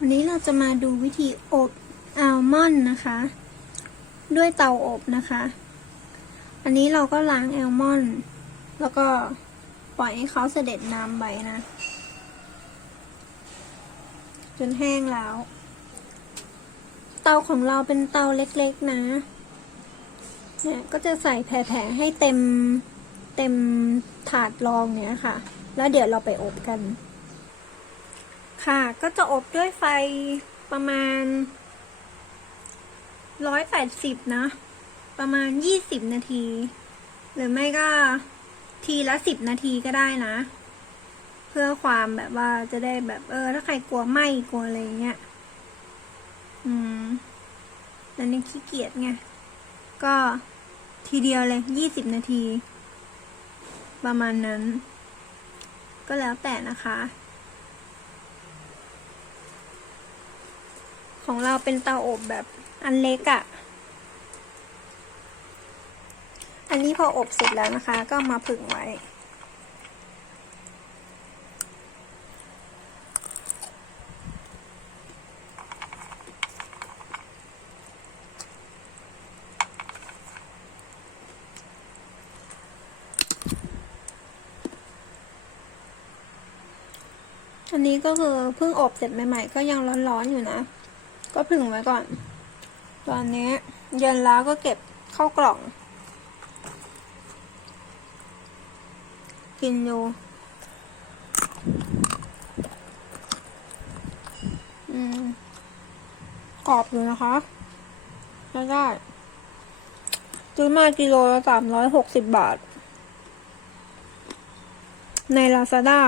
วันนี้เราจะมาดูวิธีอบอัลมอนด์นะคะ ด้วยเตาอบนะคะ อันนี้เราก็ล้างแอลมอนด์แล้วก็ปล่อยให้เขาเสด็จน้ำไปนะ จนแห้งแล้ว เตาของเราเป็นเตาเล็กๆนะเนี่ยก็จะใส่แผ่ๆให้เต็มเต็มถาดรองเนี้ยค่ะ แล้วเดี๋ยวเราไปอบกัน ค่ะ ก็จะอบด้วยไฟประมาณร้อยแปดสิบนะ ประมาณยี่สิบนาที หรือไม่ก็ทีละสิบนาทีก็ได้นะ เพื่อความแบบว่าจะได้แบบเออ ถ้าใครกลัวไหมกลัวอะไรเงี้ย อืมแล้วนี่ขี้เกียจไง ก็ทีเดียวเลยยี่สิบนาที ประมาณนั้น ก็แล้วแต่นะคะ ของเราเป็นเตาอบแบบอันเล็กอะ่ะ อันนี้พออบเสร็จแล้วนะคะ ก็มาผึ่งไว้ อันนี้ก็คือเพิ่งอบเสร็จใหม่ๆ ก็ยังร้อนๆอยู่นะ ก็ผึ่งไว้ก่อน ตอนนี้เย็นแล้วก็เก็บเข้ากล่อง กินดูอืมกรอบอยู่นะคะใช้ได้ซื้อมากิโลละสามร้อยหกสิบบาท ในลาซาด้า